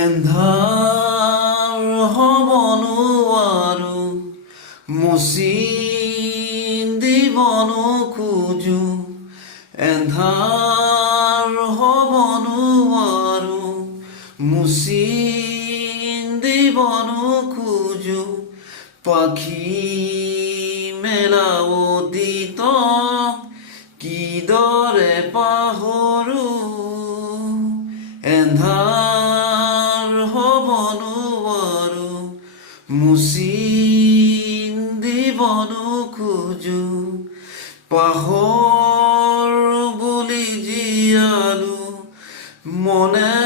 এন্ধাৰ হ'ব নোৱাৰো মুচি দিব নোখোজো এন্ধাৰ হ'ব নোৱাৰো মুচি দিব নোখোজো পাখি মেলা অতীত কিদৰে পাহৰো এন্ধাৰ হ'ব নোৱাৰো মুচি দিব নোখোজো পাহৰ বুলি জীয়ালো মনে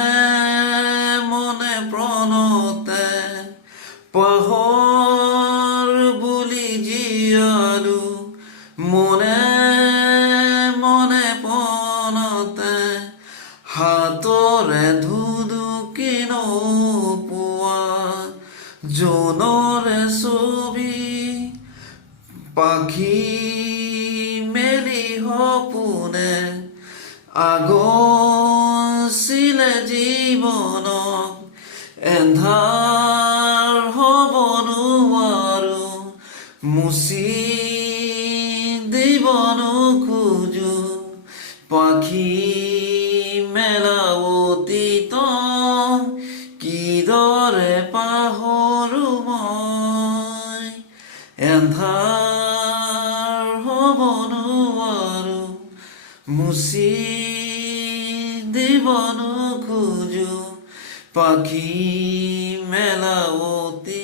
মনে প্ৰণতে পাহৰ বুলি জীয়ালো মনে মনে প্ৰণতে হাতৰে ধুদুকি নোপোৱা জনৰে ছবি পাখি মেলি সপোনে আগছিলে জীৱনক এন্ধাৰ হ'ব নোৱাৰো মুচি দিব নোখোজো পাখি মেলা অতীত কিদৰে পাহৰো মই এন্ধাৰ হ'ব নোৱাৰো মুচি দিব নোখোজো পাখি মেলা অতীত